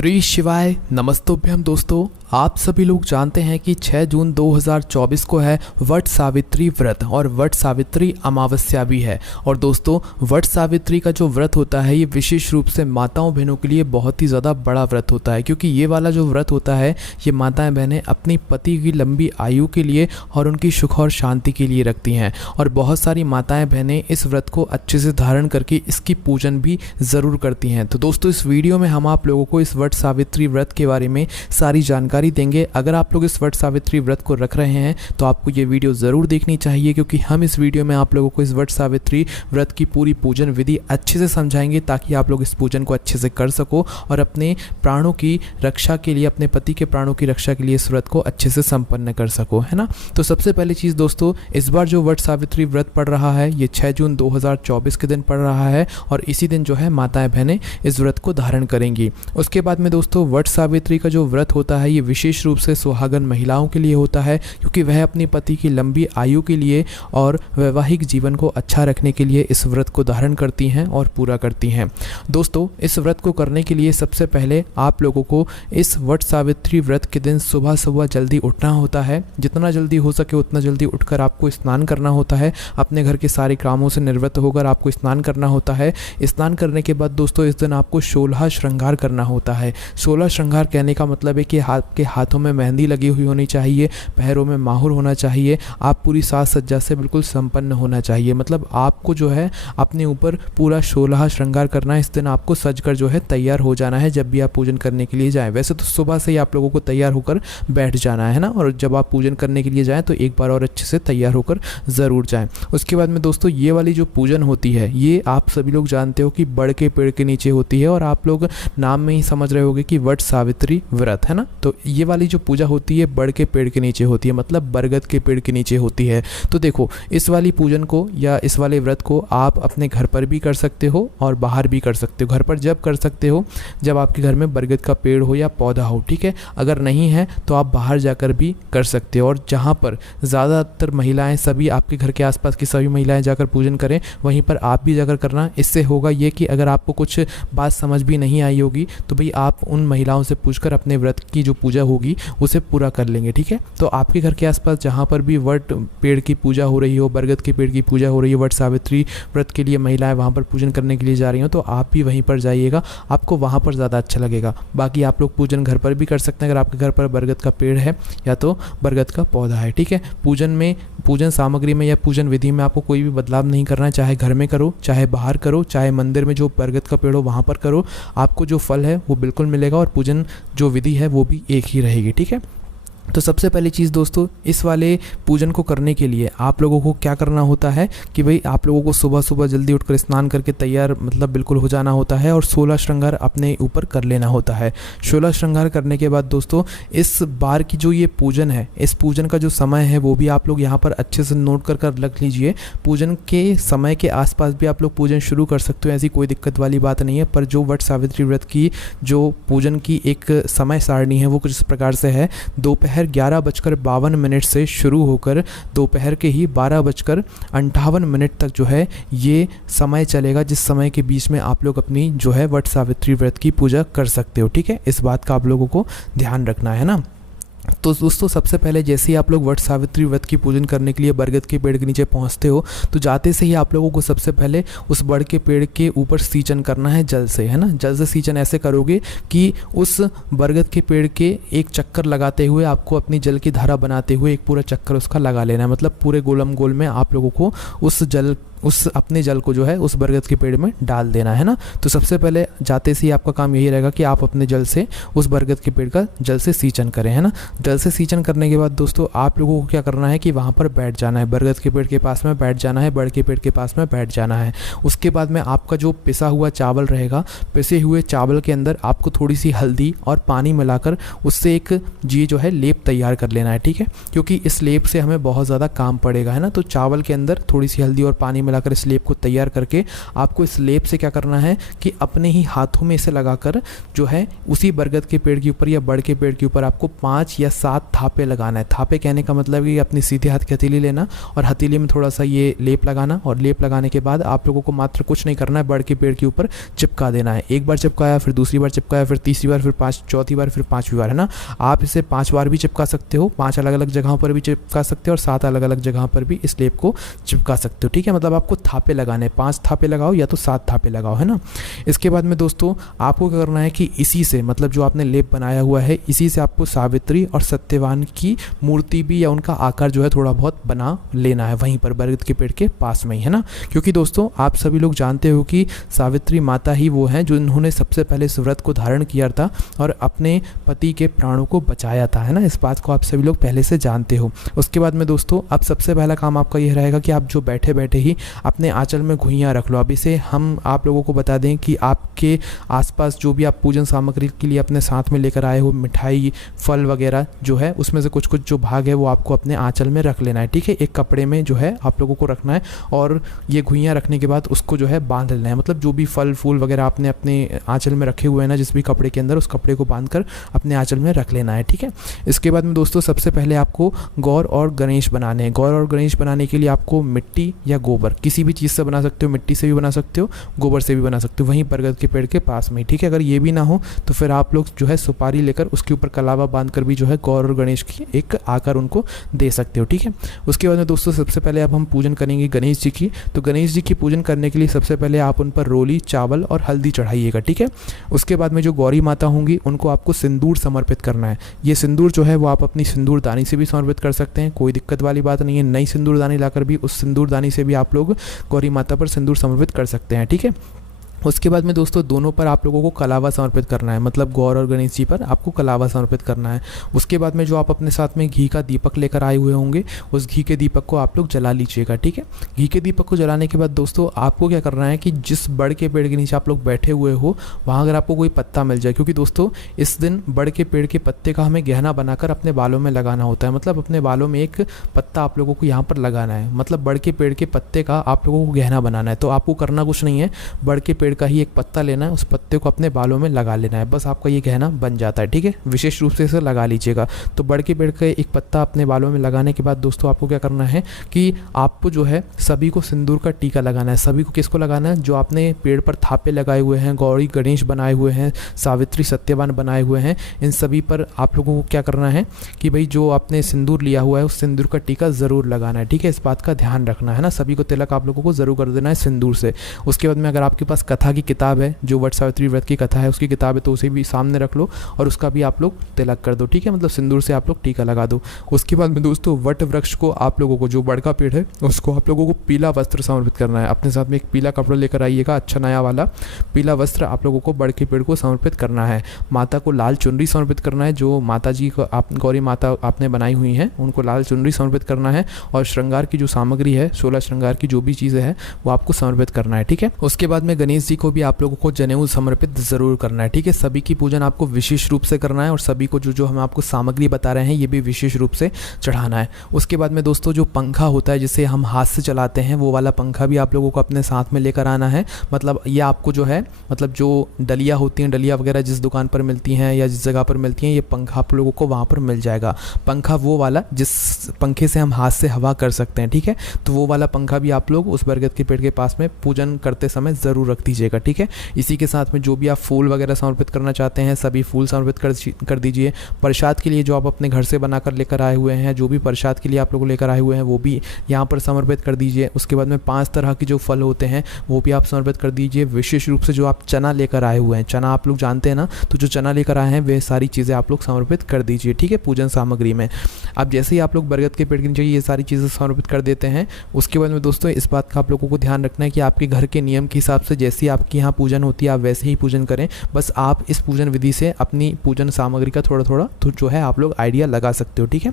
श्री शिवाय नमस्तोभ्यम। दोस्तों, आप सभी लोग जानते हैं कि 6 जून 2024 को है वट सावित्री व्रत और वट सावित्री अमावस्या भी है। और दोस्तों, वट सावित्री का जो व्रत होता है ये विशेष रूप से माताओं बहनों के लिए बहुत ही ज़्यादा बड़ा व्रत होता है, क्योंकि ये वाला जो व्रत होता है ये माताएं बहनें अपनी पति की लंबी आयु के लिए और उनकी सुख और शांति के लिए रखती हैं। और बहुत सारी माताएं बहनें इस व्रत को अच्छे से धारण करके इसकी पूजन भी ज़रूर करती हैं। तो दोस्तों, इस वीडियो में हम आप लोगों को इस वट सावित्री व्रत के बारे में सारी जानकारी देंगे। अगर आप लोग इस वट सावित्री व्रत को रख रहे हैं तो आपको ये वीडियो ज़रूर देखनी चाहिए, क्योंकि हम इस वीडियो में आप लोगों को इस वट सावित्री व्रत की पूरी पूजन विधि अच्छे से समझाएंगे, ताकि आप लोग इस पूजन को अच्छे से कर सको और अपने प्राणों की रक्षा के लिए, अपने पति के प्राणों की रक्षा के लिए इस व्रत को अच्छे से संपन्न कर सको, है ना। तो सबसे पहली चीज़ दोस्तों, इस बार जो वट सावित्री व्रत पड़ रहा है ये 6 जून 2024 के दिन पड़ रहा है और इसी दिन जो है माताएं बहनें इस व्रत को धारण करेंगी। उसके बाद में दोस्तों, वट सावित्री का जो व्रत होता है ये विशेष रूप से सुहागन महिलाओं के लिए होता है, क्योंकि वह अपने पति की लंबी आयु के लिए और वैवाहिक जीवन को अच्छा रखने के लिए इस व्रत को धारण करती हैं और पूरा करती हैं। दोस्तों, इस व्रत को करने के लिए सबसे पहले आप लोगों को इस वट सावित्री व्रत के दिन सुबह सुबह जल्दी उठना होता है। जितना जल्दी हो सके उतना जल्दी उठकर आपको स्नान करना होता है। अपने घर के सारे कामों से निवृत्त होकर आपको स्नान करना होता है। स्नान करने के बाद दोस्तों, इस दिन आपको 16 श्रृंगार करना होता है। 16 श्रृंगार कहने का मतलब है कि आपके हाथों में मेहंदी लगी हुई होनी चाहिए, पैरों में माहुर होना चाहिए, आप पूरी साज सज्जा से बिल्कुल संपन्न होना चाहिए। मतलब आपको जो है अपने ऊपर पूरा 16 श्रृंगार करना है। इस दिन आपको सजकर जो है तैयार हो जाना है जब भी आप पूजन करने के लिए जाएं। वैसे तो सुबह से ही आप लोगों को तैयार होकर बैठ जाना है ना, और जब आप पूजन करने के लिए जाएं तो एक बार और अच्छे से तैयार होकर ज़रूर जाएं। उसके बाद में दोस्तों, ये वाली जो पूजन होती है ये आप सभी लोग जानते हो कि बड़ के पेड़ के नीचे होती है, और आप लोग नाम में ही समझ रहे होंगे कि वट सावित्री व्रत, है ना। तो ये वाली जो पूजा होती है बड़ के पेड़ के नीचे होती है, मतलब बरगद के पेड़ के नीचे होती है। तो देखो, इस वाली पूजन को या इस वाले व्रत को आप अपने घर पर भी कर सकते हो और बाहर भी कर सकते हो। घर पर जब कर सकते हो जब आपके घर में बरगद का पेड़ हो या पौधा हो, ठीक है। अगर नहीं है तो आप बाहर जाकर भी कर सकते हो, और जहाँ पर ज़्यादातर महिलाएं, सभी आपके घर के आसपास की सभी महिलाएं जाकर पूजन करें वहीं पर आप भी जाकर करना। इससे होगा ये कि अगर आपको कुछ बात समझ भी नहीं आई होगी तो भाई आप उन महिलाओं से पूछकर अपने व्रत की जो पूजा होगी उसे पूरा कर लेंगे, ठीक है। तो आपके घर के आसपास जहाँ पर भी वट पेड़ की पूजा हो रही हो, बरगद के पेड़ की पूजा हो रही है, वट सावित्री व्रत के लिए महिलाएं वहाँ पर पूजन करने के लिए जा रही हो, तो आप भी वहीं पर जाइएगा, आपको वहाँ पर ज़्यादा अच्छा लगेगा। बाकी आप लोग पूजन घर पर भी कर सकते हैं अगर आपके घर पर बरगद का पेड़ है या तो बरगद का पौधा है, ठीक है। पूजन सामग्री में या पूजन विधि में आपको कोई भी बदलाव नहीं करना है, चाहे घर में करो, चाहे बाहर करो, चाहे मंदिर में जो बरगद का पेड़ हो वहाँ पर करो, आपको जो फल है वो बिल्कुल मिलेगा और पूजन जो विधि है वो भी एक ही रहेगी, ठीक है। तो सबसे पहली चीज़ दोस्तों, इस वाले पूजन को करने के लिए आप लोगों को क्या करना होता है कि भाई आप लोगों को सुबह सुबह जल्दी उठकर स्नान करके तैयार मतलब बिल्कुल हो जाना होता है और 16 श्रृंगार अपने ऊपर कर लेना होता है। 16 श्रृंगार करने के बाद दोस्तों, इस बार की जो ये पूजन है, इस पूजन का जो समय है वो भी आप लोग यहाँ पर अच्छे से नोट कर रख लीजिए। पूजन के समय के आसपास भी आप लोग पूजन शुरू कर सकते हो, ऐसी कोई दिक्कत वाली बात नहीं है। पर जो वट सावित्री व्रत की जो पूजन की एक समय सारणी है वो कुछ इस प्रकार से है। दोपहर 11:52 से शुरू होकर दोपहर के ही 12:58 तक जो है ये समय चलेगा, जिस समय के बीच में आप लोग अपनी जो है वट सावित्री व्रत की पूजा कर सकते हो, ठीक है। इस बात का आप लोगों को ध्यान रखना है ना। तो दोस्तों, सबसे पहले जैसे ही आप लोग वट सावित्री व्रत की पूजन करने के लिए बरगद के पेड़ के नीचे पहुंचते हो तो जाते से ही आप लोगों को सबसे पहले उस बड़ के पेड़ के ऊपर सींचन करना है जल से, है ना। जल से सींचन ऐसे करोगे कि उस बरगद के पेड़ के एक चक्कर लगाते हुए आपको अपनी जल की धारा बनाते हुए एक पूरा चक्कर उसका लगा लेना है। मतलब पूरे गोलम गोल में आप लोगों को उस अपने जल को जो है उस बरगद के पेड़ में डाल देना है ना। तो सबसे पहले जाते से ही आपका काम यही रहेगा कि आप अपने जल से उस बरगद के पेड़ का जल से सींचन करें, है ना। जल से सींचन करने के बाद दोस्तों, आप लोगों को क्या करना है कि वहाँ पर बैठ जाना है, बरगद के पेड़ के पास में बैठ जाना है, बड़ के पेड़ के पास में बैठ जाना है। उसके बाद में आपका जो पिसा हुआ चावल रहेगा, पिसे हुए चावल के अंदर आपको थोड़ी सी हल्दी और पानी मिलाकर उससे एक ये जो है लेप तैयार कर लेना है, ठीक है। क्योंकि इस लेप से हमें बहुत ज़्यादा काम पड़ेगा, है ना। तो चावल के अंदर थोड़ी सी हल्दी और पानी मिलाकर इस लेप को तैयार करके आपको इस लेप से क्या करना है कि अपने ही हाथों में इसे लगाकर जो है उसी बरगद के पेड़ के ऊपर या बड़ के पेड़ के ऊपर आपको 5 या 7 थापे लगाना है। थापे कहने का मतलब कि अपनी सीधे हाथ की हथेली लेना और हथेली में थोड़ा सा ये लेप लगाना, और लेप लगाने के बाद आप लोगों को मात्र कुछ नहीं करना है, बड़ के पेड़ के ऊपर चिपका देना है। एक बार चिपकाया, फिर दूसरी बार चिपकाया, फिर तीसरी बार, फिर चौथी बार, फिर 5वीं बार, है ना। आप इसे 5 बार भी चिपका सकते हो, 5 अलग अलग जगहों पर भी चिपका सकते हो और 7 अलग अलग जगहों पर भी इस लेप को चिपका सकते हो, ठीक है। मतलब आपको थापे लगाने, 5 थापे लगाओ या तो 7 थापे लगाओ, है ना। इसके बाद में दोस्तों आपको क्या करना है कि इसी से, मतलब जो आपने लेप बनाया हुआ है, इसी से आपको सावित्री और सत्यवान की मूर्ति भी या उनका आकार जो है थोड़ा बहुत बना लेना है वहीं पर बरगद के पेड़ के पास में ही, है ना। क्योंकि दोस्तों आप सभी लोग जानते हो कि सावित्री माता ही वो हैं जो इन्होंने सबसे पहले इस व्रत को धारण किया था और अपने पति के प्राणों को बचाया था, है ना। इस बात को आप सभी लोग पहले से जानते हो। उसके बाद में दोस्तों अब सबसे पहला काम आपका यह रहेगा कि आप जो बैठे बैठे ही अपने आंचल में घुइयाँ रख लो। अब इसे हम आप लोगों को बता दें कि आपके आसपास जो भी आप पूजन सामग्री के लिए अपने साथ में लेकर आए हो, मिठाई, फल वगैरह जो है, उसमें से कुछ कुछ जो भाग है वो आपको अपने आंचल में रख लेना है, ठीक है। एक कपड़े में जो है आप लोगों को रखना है और ये घुइयाँ रखने के बाद उसको जो है बांध लेना है। मतलब जो भी फल फूल वगैरह आपने अपने आंचल में रखे हुए हैं ना, जिस भी कपड़े के अंदर, उस कपड़े को बांधकर अपने आंचल में रख लेना है, ठीक है। इसके बाद में दोस्तों सबसे पहले आपको गौर और गणेश बनाने हैं। गौर और गणेश बनाने के लिए आपको मिट्टी या गोबर, किसी भी चीज़ से बना सकते हो, मिट्टी से भी बना सकते हो, गोबर से भी बना सकते हो, वहीं बरगद के पेड़ के पास में, ठीक है। अगर ये भी ना हो तो फिर आप लोग जो है सुपारी लेकर उसके ऊपर कलावा बांधकर भी जो है गौर और गणेश की एक आकार उनको दे सकते हो, ठीक है। उसके बाद में दोस्तों सबसे पहले अब हम पूजन करेंगे गणेश जी की। तो गणेश जी की पूजन करने के लिए सबसे पहले आप उन पर रोली, चावल और हल्दी चढ़ाइएगा, ठीक है। उसके बाद में जो गौरी माता होंगी उनको आपको सिंदूर समर्पित करना है। ये सिंदूर जो है वो आप अपनी सिंदूरदानी से भी समर्पित कर सकते हैं, कोई दिक्कत वाली बात नहीं है। नई सिंदूरदानी लाकर भी उस सिंदूरदानी से भी आप लोग गौरी माता पर सिंदूर समर्पित कर सकते हैं, ठीक है। उसके बाद में दोस्तों दोनों पर आप लोगों को कलावा समर्पित करना है, मतलब गौर और गणेश जी पर आपको कलावा समर्पित करना है। उसके बाद में जो आप अपने साथ में घी का दीपक लेकर आए हुए होंगे, उस घी के दीपक को आप लोग जला लीजिएगा, ठीक है। घी के दीपक को जलाने के बाद दोस्तों आपको क्या करना है कि जिस बड़ के पेड़ के नीचे आप लोग बैठे हुए हो वहाँ अगर आपको कोई पत्ता मिल जाए, क्योंकि दोस्तों इस दिन बड़ के पेड़ के पत्ते का हमें गहना बनाकर अपने बालों में लगाना होता है। मतलब अपने बालों में एक पत्ता आप लोगों को यहाँ पर लगाना है, मतलब बड़ के पेड़ के पत्ते का आप लोगों को गहना बनाना है। तो आपको करना कुछ नहीं है, बड़ के पेड़ का ही एक पत्ता लेना है, उस पत्ते को अपने बालों में लगा लेना है, बस आपका ये गहना बन जाता है, ठीक है। विशेष रूप से इसे लगा लीजिएगा। तो बड़ के पेड़ का एक पत्ता अपने बालों में लगाने के बाद दोस्तों आपको क्या करना है कि आपको जो है सभी को सिंदूर का टीका लगाना है। सभी को किसको लगाना है? जो आपने पेड़ पर थापे लगाए हुए हैं, गौरी गणेश बनाए हुए हैं, सावित्री सत्यवान बनाए हुए हैं, इन सभी पर आप लोगों को क्या करना है कि भाई जो आपने सिंदूर लिया हुआ है उस सिंदूर का टीका ज़रूर लगाना है, ठीक है। इस बात का ध्यान रखना है ना, सभी को तिलक आप लोगों को ज़रूर कर देना है सिंदूर से। उसके बाद में अगर आपके पास कथा की किताब है, जो वट सावित्री व्रत की कथा है उसकी किताब है, तो उसे भी सामने रख लो और उसका भी आप लोग तिलक कर दो, ठीक है। मतलब सिंदूर से आप लोग टीका लगा दो। उसके बाद में दोस्तों वट वृक्ष को आप लोगों को, जो बड़ का पेड़ है उसको आप लोगों को पीला वस्त्र समर्पित करना है। अपने साथ में एक पीला कपड़ा लेकर आइएगा, अच्छा नया वाला पीला वस्त्र आप लोगों को बड़ के पेड़ को समर्पित करना है। माता को लाल चुनरी समर्पित करना है, जो माता जी को आप गौरी माता आपने बनाई हुई हैं उनको लाल चुनरी समर्पित करना है। और श्रृंगार की जो सामग्री है, 16 श्रृंगार की जो भी चीज़ें हैं वो आपको समर्पित करना है, ठीक है। उसके बाद में गणेश जी को भी आप लोगों को जनेऊ समर्पित ज़रूर करना है, ठीक है। सभी की पूजन आपको विशेष रूप से करना है और सभी को जो हम आपको सामग्री बता रहे हैं ये भी विशेष रूप से चढ़ाना है। उसके बाद में दोस्तों जो पंखा होता है जिसे हम हाथ से चलाते हैं, वो वाला पंखा भी आप लोगों को अपने साथ में लेकर आना है। मतलब ये आपको जो है, मतलब जो डलिया होती हैं, डलिया वगैरह जिस दुकान पर मिलती हैं या जिस जगह पर मिलती हैं, ये पंखा आप लोगों को वहाँ पर मिल जाएगा। पंखा वो वाला जिस पंखे से हम हाथ से हवा कर सकते हैं, ठीक है। तो वो वाला पंखा भी आप लोग उस बरगद के पेड़ के पास में पूजन करते समय ज़रूर रख दीजिएगा, ठीक है। इसी के साथ में जो भी आप फूल वगैरह समर्पित करना चाहते हैं सभी फूल समर्पित कर दीजिए। प्रसाद के लिए जो आप अपने घर से बनाकर लेकर आए हुए हैं, जो भी प्रसाद के लिए आप लोग लेकर आए हुए हैं वो भी यहाँ पर समर्पित कर दीजिए। उसके बाद में 5 तरह के जो फल होते हैं वो भी आप समर्पित कर दीजिए। विशेष रूप से जो आप चना लेकर आए हुए हैं, चना आप लोग जानते हैं ना, तो जो चना लेकर आए हैं वे सारी चीज़ें आप लोग समर्पित कर दीजिए, ठीक है, पूजन सामग्री में। अब जैसे ही आप लोग बरगद के पेड़ के नीचे ये सारी चीज़ें समर्पित कर देते हैं, उसके बाद में दोस्तों इस बात का आप लोगों को ध्यान रखना है कि आपके घर के नियम के हिसाब से जैसी आपके यहाँ पूजन होती है आप वैसे ही पूजन करें। बस आप इस पूजन विधि से अपनी पूजन सामग्री का थोड़ा थोड़ा तो जो है आप लोग आइडिया लगा सकते हो, ठीक है।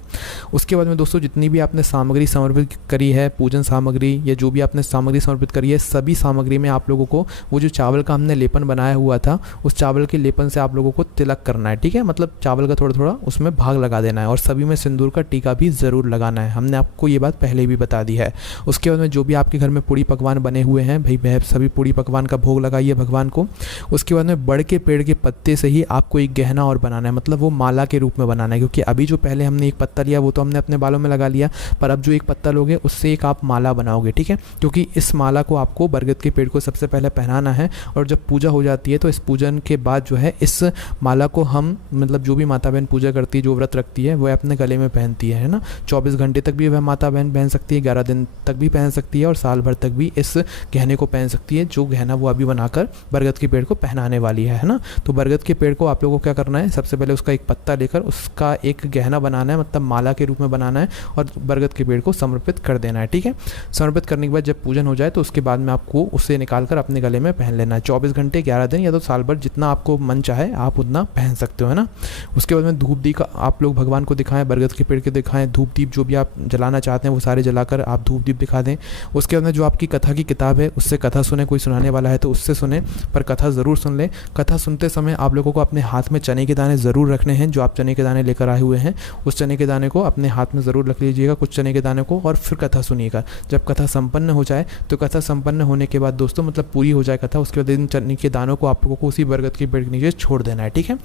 उसके बाद में दोस्तों जितनी भी आपने सामग्री समर्पित करी है, पूजन सामग्री या जो भी आपने सामग्री समर्पित करी है, सभी सामग्री में आप लोगों को वो जो चावल का हमने लेपन बनाया हुआ था उस चावल के लेपन से आप लोगों को तिलक करना है, ठीक है। मतलब चावल का थोड़ा थोड़ा उसमें भाग लगा देना है और सभी में सिंदूर का टीका भी ज़रूर लगाना है। हमने आपको ये बात पहले भी बता दी है। उसके बाद में जो भी आपके घर में पूड़ी पकवान बने हुए हैं भाई वह सभी पूड़ी पकवान का भोग लगाइए भगवान को। उसके बाद में बड़ के पेड़ के पत्ते से ही आपको एक गहना और बनाना है, मतलब वो माला के रूप में बनाना है। क्योंकि अभी जो पहले हमने एक पत्ता लिया वो तो हमने अपने बालों में लगा लिया, पर अब जो एक पत्ता लोगे उससे एक आप माला बनाओगे, ठीक है। क्योंकि इस माला को आपको बरगद के पेड़ को सबसे पहले पहनाना है और जब पूजा हो जाती है तो इस पूजन के बाद जो है इस माला को हम मतलब जो भी माता बहन पूजा करती है, जो व्रत रखती है, वह अपने गले में पहनती है ना। 24 घंटे तक भी वह माता बहन पहन सकती है, 11 दिन तक भी पहन सकती है और साल भर तक भी इस गहने को पहन सकती है, जो गहना वो अभी बनाकर बरगद के पेड़ को पहनाने वाली है ना। तो बरगद के पेड़ को आप लोगों को क्या करना है, सबसे पहले उसका एक पत्ता लेकर उसका एक गहना बनाना है, मतलब माला के रूप में बनाना है और बरगद के पेड़ को समर्पित कर देना है, ठीक है। समर्पित करने के बाद जब पूजन हो जाए तो उसके बाद में आपको उसे निकाल कर अपने गले में पहन लेना है। 24 घंटे 11 दिन या तो साल भर जितना आपको मन चाहे आप उतना पहन सकते हो, है ना। उसके बाद में धूप दीप आप लोग भगवान को दिखाएं, बरगद के पेड़ के दिखाएं, धूप दीप जो भी आप जलाना चाहते हैं वो सारे जलाकर आप धूप दीप दिखा दें। उसके बाद में जो आपकी कथा की किताब है उससे कथा सुने, कोई सुनाने वाला है तो उससे सुने, पर कथा ज़रूर सुन लें। कथा सुनते समय आप लोगों को अपने हाथ में चने के दाने ज़रूर रखने हैं। जो आप चने के दाने लेकर आए हुए हैं उस चने के दाने को अपने हाथ में ज़रूर रख लीजिएगा, कुछ चने के दाने को, और फिर कथा सुनिएगा। जब कथा संपन्न हो जाए तो कथा संपन्न होने के बाद दोस्तों मतलब पूरी हो जाए कथा, उसके बाद इन चने के दानों को आप लोगों को उसी बरगद के पेड़ के नीचे छोड़ देना है, ठीक है।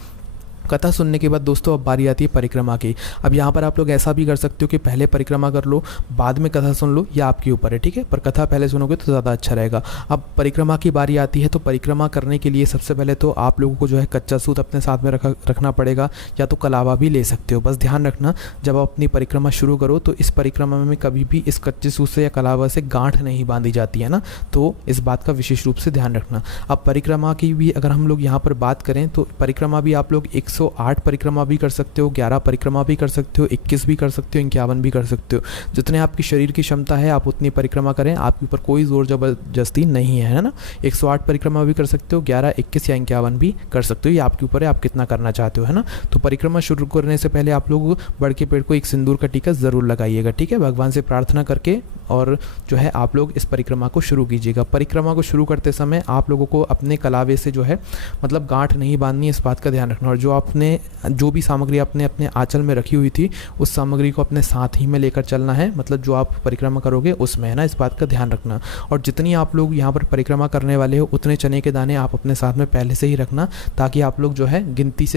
कथा सुनने के बाद दोस्तों अब बारी आती है परिक्रमा की। अब यहाँ पर आप लोग ऐसा भी कर सकते हो कि पहले परिक्रमा कर लो बाद में कथा सुन लो, या आपके ऊपर है, ठीक है। पर कथा पहले सुनोगे तो ज़्यादा अच्छा रहेगा। अब परिक्रमा की बारी आती है तो परिक्रमा करने के लिए सबसे पहले तो आप लोगों को जो है कच्चा सूत अपने साथ में रखना पड़ेगा, या तो कलावा भी ले सकते हो। बस ध्यान रखना जब आप अपनी परिक्रमा शुरू करो तो इस परिक्रमा में कभी भी इस कच्चे सूत से या कलावा से गांठ नहीं बांधी जाती है ना, तो इस बात का विशेष रूप से ध्यान रखना। अब परिक्रमा की भी अगर हम लोग यहाँ पर बात करें तो परिक्रमा भी आप लोग 108 परिक्रमा भी कर सकते हो, 11 परिक्रमा भी कर सकते हो, 21 भी कर सकते हो, 51 भी कर सकते हो। जितने आपकी शरीर की क्षमता है आप उतनी परिक्रमा करें, आपके ऊपर कोई जोर जबरदस्ती नहीं है ना। 108 परिक्रमा भी कर सकते हो, 11, 21 या 51 भी कर सकते हो, ये आपके ऊपर है आप कितना करना चाहते हो, है ना। तो परिक्रमा शुरू करने से पहले आप लोग बड़ के पेड़ को एक सिंदूर का टीका ज़रूर लगाइएगा, ठीक है। भगवान से प्रार्थना करके और जो है आप लोग इस परिक्रमा को शुरू कीजिएगा। परिक्रमा को शुरू करते समय आप लोगों को अपने कलावे से जो है मतलब गांठ नहीं बांधनी है, इस बात का ध्यान रखना। और जो भी सामग्री आपने अपने आंचल में रखी हुई थी उस सामग्री को अपने साथ ही में लेकर चलना है, मतलब जो आप परिक्रमा करोगे उसमें, है ना, इस बात का ध्यान रखना। और जितनी आप लोग यहाँ पर परिक्रमा करने वाले हो उतने चने के दाने आप अपने साथ में पहले से ही रखना, ताकि आप लोग जो है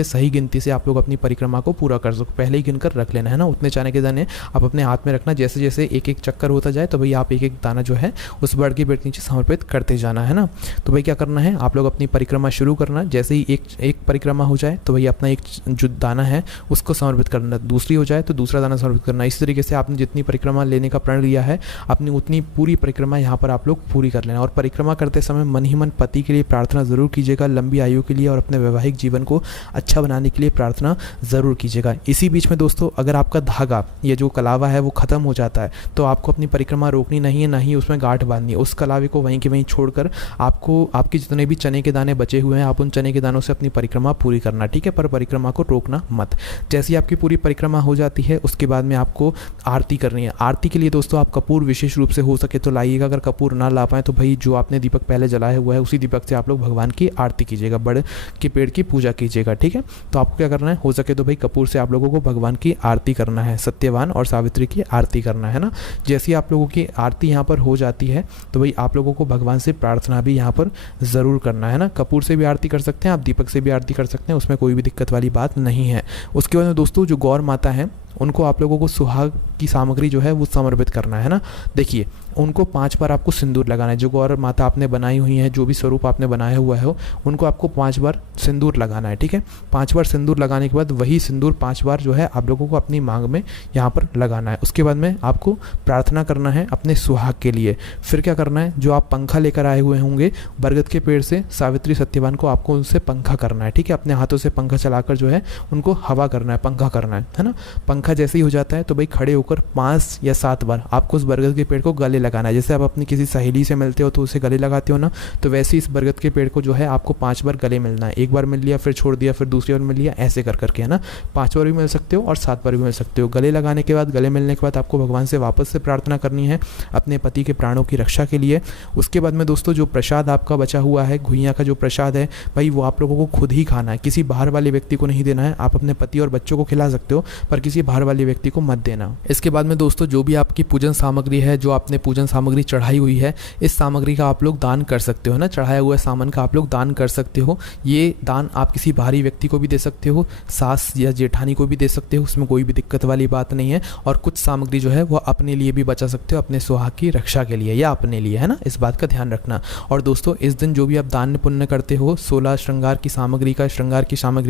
सही गिनती से आप लोग अपनी परिक्रमा को पूरा कर सको। पहले ही गिनकर रख लेना, है ना। उतने चने के दाने आप अपने हाथ में रखना, जैसे जैसे एक एक चक्कर होता जाए तो भाई आप एक एक दाना जो है उस बड़ के पेड़ के नीचे समर्पित करते जाना, है ना। तो भाई क्या करना है, आप लोग अपनी परिक्रमा शुरू करना, जैसे ही एक परिक्रमा हो जाए तो भाई अपना एक जो दाना है उसको समर्पित करना, दूसरी हो जाए तो दूसरा दाना समर्पित करना। इस तरीके से आपने जितनी परिक्रमा लेने का प्रण लिया है अपनी उतनी पूरी परिक्रमा यहाँ पर आप लोग पूरी कर लेना। और परिक्रमा करते समय मन ही मन पति के लिए प्रार्थना ज़रूर कीजिएगा, लंबी आयु के लिए और अपने वैवाहिक जीवन को अच्छा बनाने के लिए प्रार्थना ज़रूर कीजिएगा। इसी बीच में दोस्तों अगर आपका धागा, ये जो कलावा है वो ख़त्म हो जाता है तो आपको अपनी परिक्रमा रोकनी नहीं है, ना ही उसमें गांठ बांधनी है। उस कलावे को वहीं के वहीं छोड़कर आपको आपके जितने भी चने के दाने बचे हुए हैं आप उन चने के दानों से अपनी परिक्रमा पूरी करना, ठीक है। पर परिक्रमा को रोकना मत। जैसे ही आपकी पूरी परिक्रमा हो जाती है उसके बाद में आपको आरती करनी है। आरती के लिए दोस्तों आप कपूर विशेष रूप से हो सके तो लाइएगा, अगर कपूर ना ला पाए तो भाई जो आपने दीपक पहले जलाया हुआ है उसी दीपक से आप लोग भगवान की आरती कीजिएगा, बड़ के पेड़ की पूजा कीजिएगा, ठीक है। तो आपको क्या करना है, हो सके तो भाई कपूर से आप लोगों को भगवान की आरती करना है, सत्यवान और सावित्री की आरती करना है ना। जैसे ही आप लोगों की आरती यहाँ पर हो जाती है तो भाई आप लोगों को भगवान से प्रार्थना भी यहाँ पर ज़रूर करना है ना। कपूर से भी आरती कर सकते हैं आप, दीपक से भी आरती कर सकते हैं, उसमें कोई भी दिक्कत वाली बात नहीं है। उसके बाद में दोस्तों जो गौर माता है उनको आप लोगों को सुहाग की सामग्री जो है वो समर्पित करना है ना। देखिए उनको 5 बार आपको सिंदूर लगाना है। जो गौर माता आपने बनाई हुई है, जो भी स्वरूप आपने बनाया हुआ है उनको आपको 5 बार सिंदूर लगाना है, ठीक है। 5 बार सिंदूर लगाने के बाद वही सिंदूर 5 बार जो है आप लोगों को अपनी मांग में यहाँ पर लगाना है। उसके बाद में आपको प्रार्थना करना है अपने सुहाग के लिए। फिर क्या करना है, जो आप पंखा लेकर आए हुए होंगे बरगद के पेड़ से, सावित्री सत्यवान को आपको उनसे पंखा करना है, ठीक है। अपने हाथों से पंखा चलाकर जो है उनको हवा करना है, पंखा करना है ना। पंखा जैसे ही हो जाता है तो भाई खड़े होकर 5 या 7 बार आपको उस बरगद के पेड़ को गले लगाना है। जैसे आप अपनी किसी सहेली से मिलते हो तो उसे गले लगाते हो ना, तो वैसे इस बरगद के पेड़ को जो है आपको 5 बार गले मिलना है। एक बार मिल लिया, फिर छोड़ दिया, फिर दूसरी बार मिल लिया, ऐसे कर करके, है ना। 5 बार भी मिल सकते हो और 7 बार भी मिल सकते हो। गले लगाने के बाद, गले मिलने के बाद आपको भगवान से वापस से प्रार्थना करनी है अपने पति के प्राणों की रक्षा के लिए। उसके बाद में दोस्तों जो प्रसाद आपका बचा हुआ है, घुइयाँ का जो प्रसाद है भाई, वो आप लोगों को खुद ही खाना है, किसी बाहर वाले व्यक्ति को नहीं देना है। आप अपने पति और बच्चों को खिला सकते हो पर किसी बाहर वाले व्यक्ति को मत देना। इसके बाद में दोस्तों जो भी आपकी पूजन सामग्री है, जो आपने पूजन सामग्री चढ़ाई हुई है, इस सामग्री का आप लोग दान कर सकते हो ना। चढ़ाया हुआ सामान का आप लोग दान कर सकते हो। ये दान आप किसी बाहरी व्यक्ति को भी दे सकते हो, सास या जेठानी को भी दे सकते हो, उसमें कोई भी दिक्कत वाली बात नहीं है। और कुछ सामग्री जो है वो अपने लिए भी बचा सकते हो, अपने सुहाग की रक्षा के लिए या अपने लिए, है ना। इस बात का ध्यान रखना। और दोस्तों इस दिन जो भी आप दान पुण्य करते हो 16 श्रृंगार की सामग्री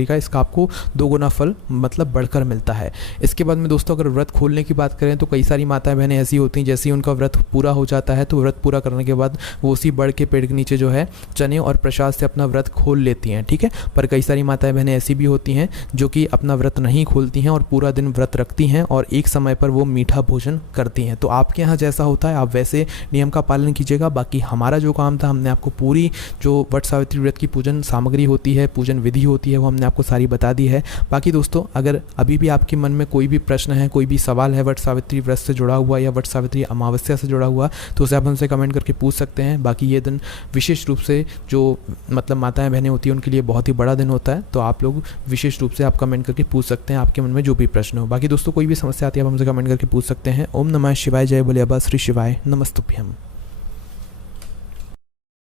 का, इसका आपको 2 गुना फल मतलब बढ़कर मिलता है। इसके बाद में दोस्तों अगर व्रत खोलने की बात करें तो कई सारी माताएं बहनें ऐसी होती हैं, जैसे ही उनका व्रत पूरा हो जाता है तो व्रत पूरा करने के बाद वो उसी बड़ के पेड़ के नीचे जो है चने और प्रसाद से अपना व्रत खोल लेती हैं, ठीक है। पर कई सारी माताएं बहनें ऐसी भी होती हैं जो कि अपना व्रत नहीं खोलती हैं और पूरा दिन व्रत रखती हैं और एक समय पर वो मीठा भोजन करती हैं। तो आपके यहाँ जैसा होता है आप वैसे नियम का पालन कीजिएगा। बाकी हमारा जो काम था, हमने आपको पूरी जो वट सावित्री व्रत की पूजन सामग्री होती है, पूजन विधि होती है, वो हमने आपको सारी बता दी है। बाकी दोस्तों अगर अभी भी आपके मन में कोई भी प्रश्न है, कोई भी सवाल है वट सावित्री व्रत से जुड़ा हुआ या वट सावित्री अमावस्या से जुड़ा हुआ, तो उसे आप हमसे कमेंट करके पूछ सकते हैं। बाकी ये दिन विशेष रूप से जो मतलब माताएं बहनें होती हैं उनके लिए बहुत ही बड़ा दिन होता है, तो आप लोग विशेष रूप से आप कमेंट करके पूछ सकते हैं आपके मन में जो भी प्रश्न हो। बाकी दोस्तों कोई भी समस्या आती है आप हमसे कमेंट करके पूछ सकते हैं। ओम नमः शिवाय, जय बोले बाबा श्री शिवाय, नमस्तुभ्यम।